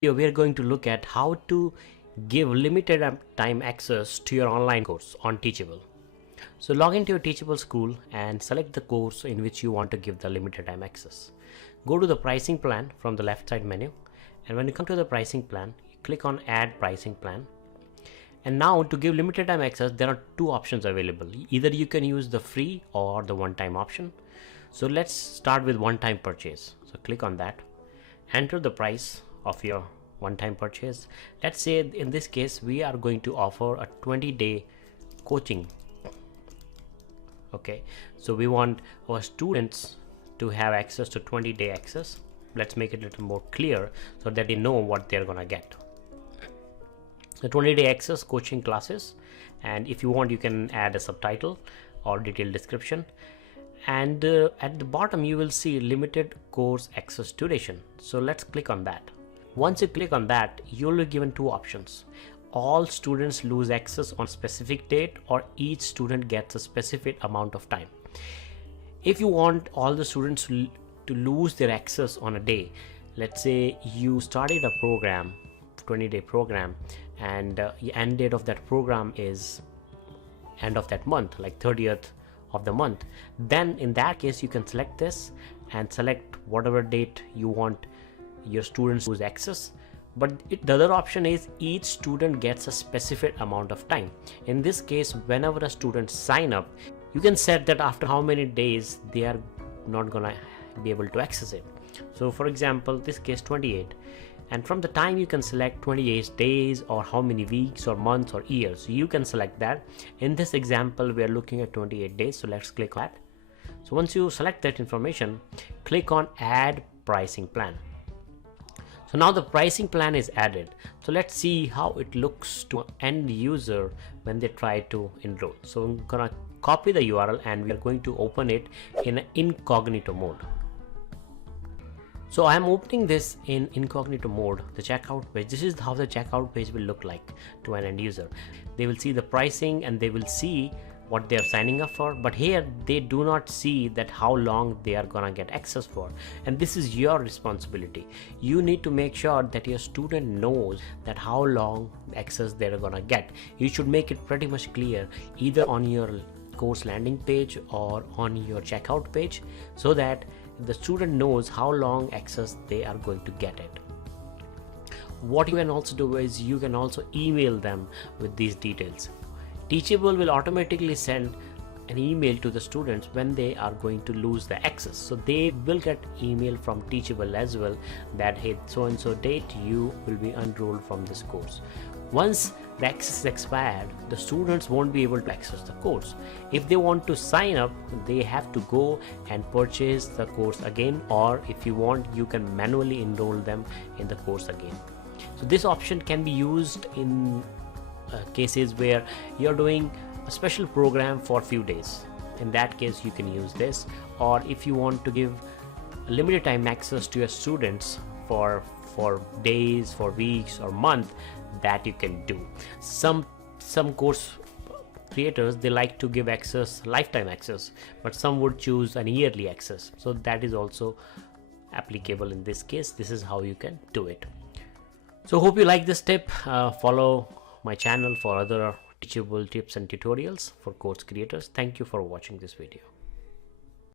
Here we are going to look at how to give limited time access to your online course on Teachable. So log into your Teachable school and select the course in which you want to give the limited time access. Go to the pricing plan from the left side menu, and when you come to the pricing plan, you click on add pricing plan. And now to give limited time access, there are two options available. Either you can use the free or the one-time option. So let's start with one-time purchase. So click on that, enter the price of your one-time purchase. Let's say in this case we are going to offer a 20-day coaching. Okay, so we want our students to have access to 20-day access. Let's make it a little more clear so that they know what they're gonna get. The 20-day access coaching classes, and if you want you can add a subtitle or detailed description. And at the bottom you will see limited course access duration. So let's click on that. Once you click on that, you'll be given two options. All students lose access on a specific date, or each student gets a specific amount of time. If you want all the students to lose their access on a day, let's say you started a program, 20-day program, and the end date of that program is end of that month, like 30th of the month, then in that case you can select this and select whatever date you want your students lose access. But the other option is each student gets a specific amount of time. In this case, whenever a student sign up, you can set that after how many days they are not gonna be able to access it. So for example, this case 28, and from the time you can select 28 days or how many weeks or months or years, you can select that. In this example we are looking at 28 days, so let's click on that. So once you select that information, click on add pricing plan. So now the pricing plan is added. So let's see how it looks to an end user when they try to enroll. So I'm gonna copy the URL and we are going to open it in an incognito mode. So I'm opening this in incognito mode, the checkout page. This is how the checkout page will look like to an end user. They will see the pricing and they will see what they are signing up for, but here they do not see that how long they are gonna get access for. And this is your responsibility. You need to make sure that your student knows that how long access they're gonna get. You should make it pretty much clear either on your course landing page or on your checkout page, so that the student knows how long access they are going to get it. What you can also do is you can also email them with these details. Teachable will automatically send an email to the students when they are going to lose the access. So they will get email from Teachable as well that hey, so and so date you will be enrolled from this course. Once the access is expired, the students won't be able to access the course. If they want to sign up, they have to go and purchase the course again, or if you want, you can manually enroll them in the course again. So this option can be used in cases where you're doing a special program for a few days. In that case you can use this, or if you want to give limited time access to your students for days, for weeks or month, that you can do. Some course creators, they like to give access, lifetime access, but some would choose an yearly access. So that is also applicable in this case. This is how you can do it. So hope you like this tip. Follow my channel for other teachable tips and tutorials for course creators. Thank you for watching this video.